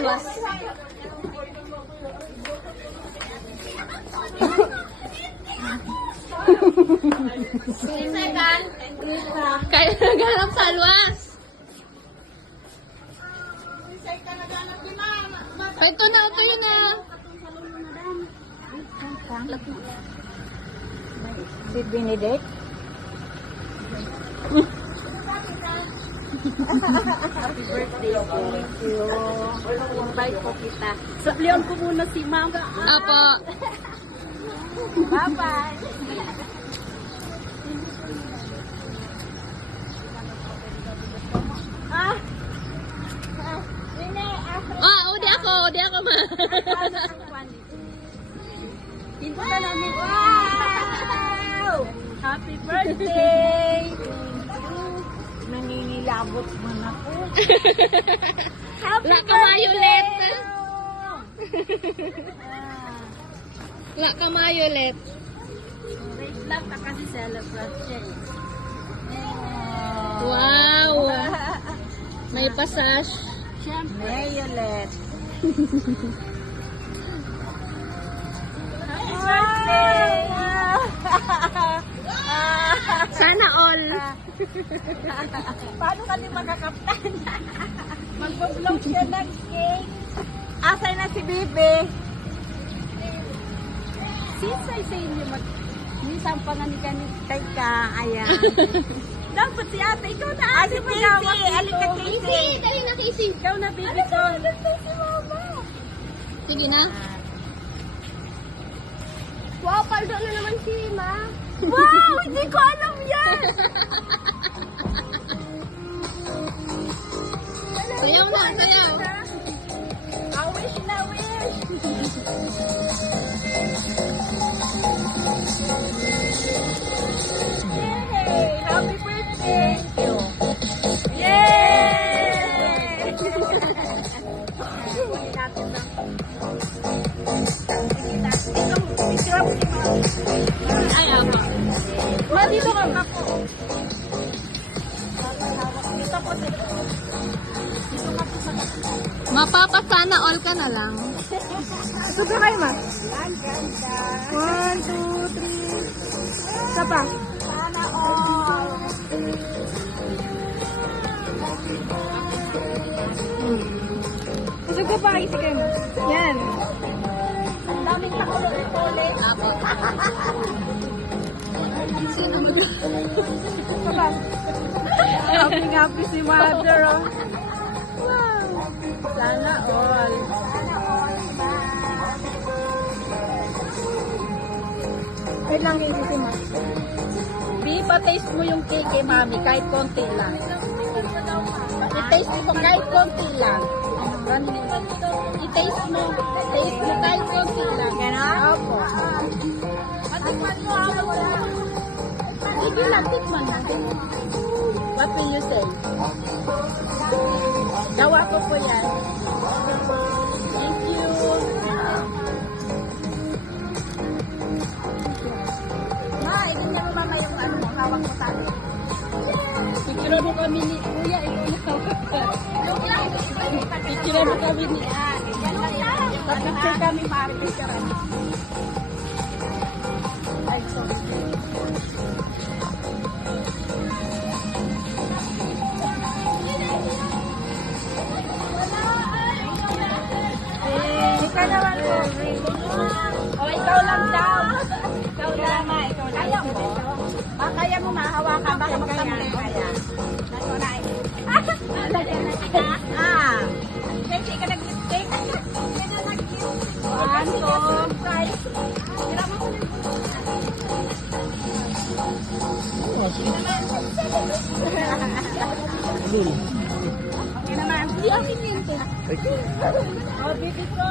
salwas. Kaya naghanap salwas. Ito na, ito yun na. Si Benedict. Happy birthday. Thank you. Invite po kita. Sablihan ko muna si Mama. Apo. Bye-bye. Di ako ma. Pinto na namin. Wow! Happy birthday! Nanginilabot mo na po. La kamayolet. La kamayolet. Wait lang, kasi celebrate siya eh. Wow. May passage. Siyempre. Violet. Happy birthday! Sana all. Paano ka din makakaptan? Magbablog siya ng cake. Asay na si Bibi? Sisay sa inyo minsan pa nga ni kay ka. Ayan. Dapat si ate. Ikaw na ate. Si Casey. Alika Casey. Dali na, Casey. Ikaw na Bibi ko. Si Mama. Sige na. Wow, paldo na naman si Ma. Wow, hindi ko alam yan. Sayaw na, sayaw. Wish na wish. Yay! Happy birthday! Yay! Ay, ako. Ma, dito ka ako. Mapapasana all ka na lang. Ito ka kayo, Ma? 1, 2, 3. Isa pa. Sana all. Gusto ko pa, isi kayo. Yan. Ang daming takulit-ulit. Apo. Sino mo? Isa pa. Happy si Mother, oh. Wow. Sana all. Wait lang yung isi mo. Di, pa-taste mo yung cake kay Mami, kahit konti lang. I-taste mo kahit konti lang. I-taste mo. Taste mo kahit konti lang. Gano'n? Opo. Matikman mo, sige lang, tikman natin. What will you say? Gawa ko po yan. Thank you. Ma, itinyan mo mama yung ano, hawak mo tayo. Picture mo kami ni Kuya, ikaw na hawak ka. Picture mo kami ni Pag-picture kami, ma-arvey ka rin. Ay, sorry. Ikaw naman po. O, ikaw lang daw. Ikaw lang, ma. Ikaw lang. Kaya mo. Kaya mo mahawakan. Baka magtamlay. Kaya. Nato na eh. Lagyan na kita. Kasi ka nag-gift. Kaya na nag-gift. 1, 2, 5. Hira mo ko na. Okay naman. Hindi akin yun. Oh, baby ko.